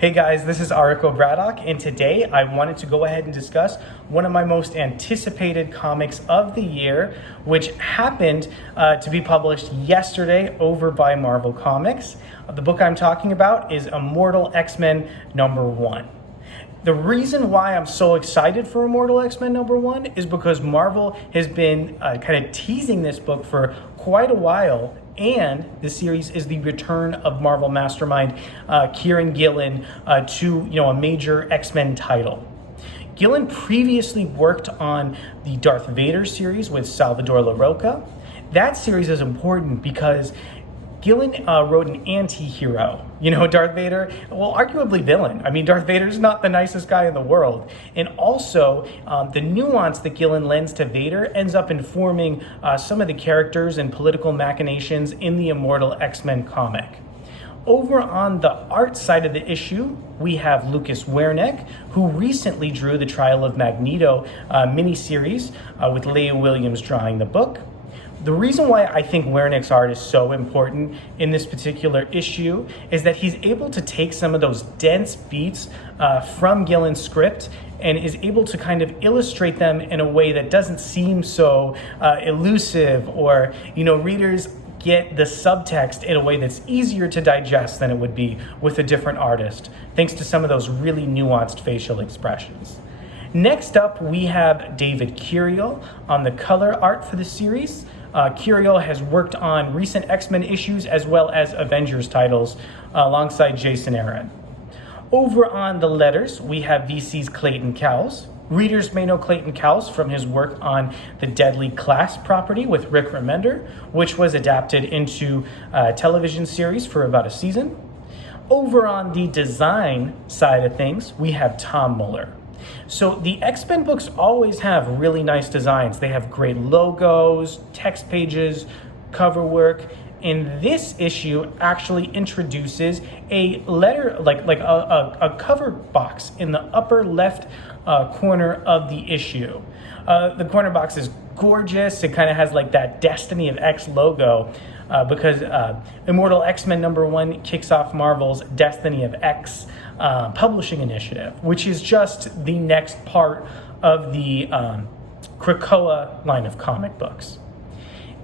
Hey guys, this is Ariko Braddock, and today I wanted to go ahead and discuss one of my most anticipated comics of the year, which happened to be published yesterday over by Marvel Comics. The book I'm talking about is Immortal X-Men #1. The reason why I'm so excited for Immortal X-Men #1 is because Marvel has been kind of teasing this book for quite a while, and the series is the return of Marvel mastermind Kieron Gillen to a major X-Men title. Gillen previously worked on the Darth Vader series with Salvador Larroca. That series is important because Gillen wrote an anti-hero. Darth Vader, well, arguably villain. I mean, Darth Vader's not the nicest guy in the world. And also, the nuance that Gillen lends to Vader ends up informing some of the characters and political machinations in the Immortal X-Men comic. Over on the art side of the issue, we have Werneck, who recently drew the Trial of Magneto miniseries with Leah Williams drawing the book. The reason why I think Werneck's art is so important in this particular issue is that he's able to take some of those dense beats from Gillen's script and is able to kind of illustrate them in a way that doesn't seem so elusive, or, readers get the subtext in a way that's easier to digest than it would be with a different artist, thanks to some of those really nuanced facial expressions. Next up, we have David Curiel on the color art for the series. Curiel has worked on recent X-Men issues as well as Avengers titles alongside Jason Aaron. Over on the letters, we have VC's Clayton Cowles. Readers may know Clayton Cowles from his work on the Deadly Class property with Rick Remender, which was adapted into a television series for about a season. Over on the design side of things, we have Tom Muller. So the X-Men books always have really nice designs. They have great logos, text pages, cover work. And this issue actually introduces a letter, like a cover box in the upper left corner of the issue. The corner box is gorgeous. It kind of has like that Destiny of X logo because Immortal X-Men #1 kicks off Marvel's Destiny of X publishing initiative, which is just the next part of the Krakoa line of comic books.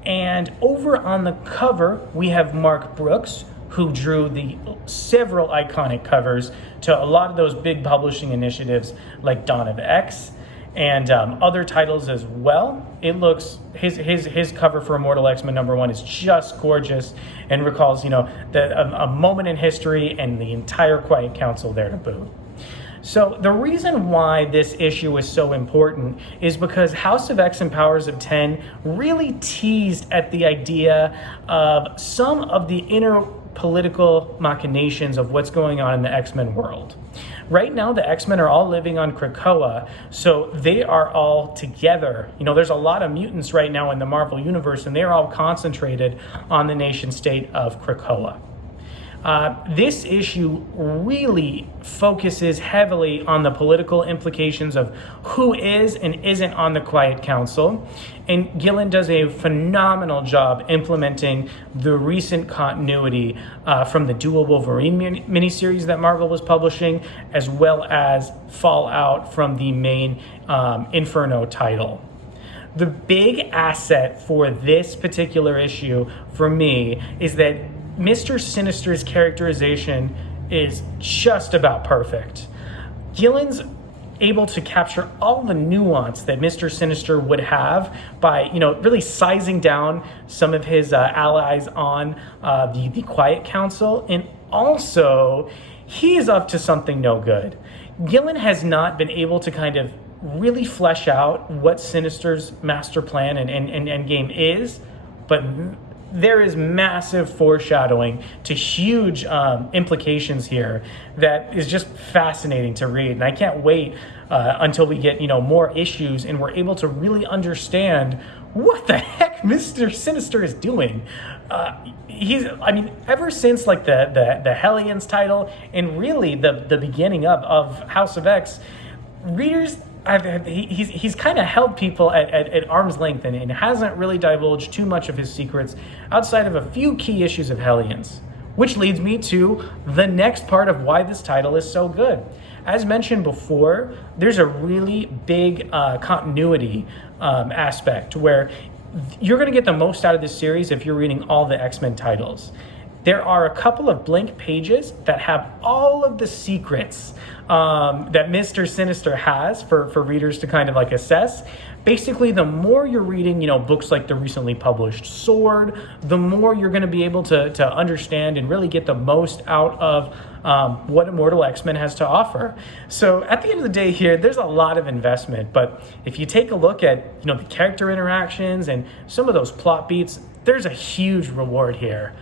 And over on the cover, we have Mark Brooks, who drew the several iconic covers to a lot of those big publishing initiatives like Dawn of X and other titles as well. It looks, his cover for Immortal X-Men #1 is just gorgeous and recalls, a moment in history and the entire Quiet Council there to boot. So the reason why this issue is so important is because House of X and Powers of 10 really teased at the idea of some of the inner political machinations of what's going on in the X-Men world. Right now, the X-Men are all living on Krakoa, so they are all together. There's a lot of mutants right now in the Marvel Universe, and they're all concentrated on the nation state of Krakoa. This issue really focuses heavily on the political implications of who is and isn't on the Quiet Council, and Gillen does a phenomenal job implementing the recent continuity from the Dual Wolverine miniseries that Marvel was publishing, as well as fallout from the main Inferno title. The big asset for this particular issue for me is that Mr. Sinister's characterization is just about perfect. Gillen's able to capture all the nuance that Mr. Sinister would have by, really sizing down some of his allies on the Quiet Council. And also, he is up to something no good. Gillen has not been able to kind of really flesh out what Sinister's master plan and endgame is, but there is massive foreshadowing to huge implications here that is just fascinating to read. And I can't wait until we get, more issues and we're able to really understand what the heck Mr. Sinister is doing. Ever since like the Hellions title and really the beginning of House of X, readers, he's kind of held people at arm's length and hasn't really divulged too much of his secrets outside of a few key issues of Hellions. which leads me to the next part of why this title is so good. As mentioned before, there's a really big continuity aspect where you're going to get the most out of this series if you're reading all the X-Men titles. There are a couple of blank pages that have all of the secrets that Mr. Sinister has for readers to kind of like assess. Basically, the more you're reading, books like the recently published Sword, the more you're going to be able to understand and really get the most out of what Immortal X-Men has to offer. So at the end of the day here, there's a lot of investment, but if you take a look at, the character interactions and some of those plot beats, there's a huge reward here.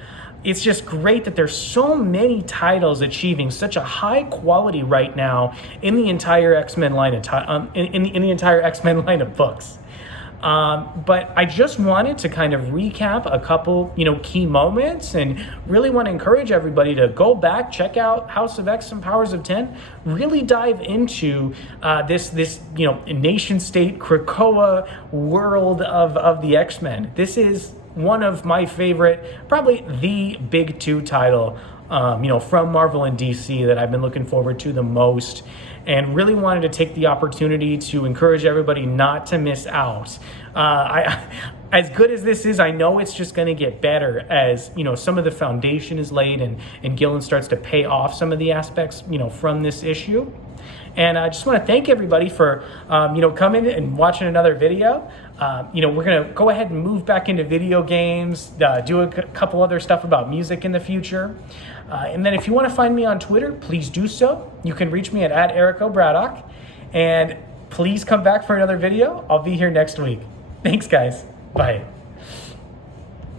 It's just great that there's so many titles achieving such a high quality right now in the entire X-Men line of in the entire X-Men line of books. But I just wanted to kind of recap a couple, key moments, and really want to encourage everybody to go back, check out House of X and Powers of 10, really dive into this nation-state Krakoa world of the X-Men. This is one of my favorite, probably the big two title, from Marvel and DC that I've been looking forward to the most, and really wanted to take the opportunity to encourage everybody not to miss out. As good as this is, I know it's just going to get better as, some of the foundation is laid and Gillen starts to pay off some of the aspects, from this issue. And I just want to thank everybody for, coming and watching another video. We're going to go ahead and move back into video games, do a couple other stuff about music in the future. And then if you want to find me on Twitter, please do so. You can reach me at @EricOBraddock. And please come back for another video. I'll be here next week. Thanks, guys. Bye.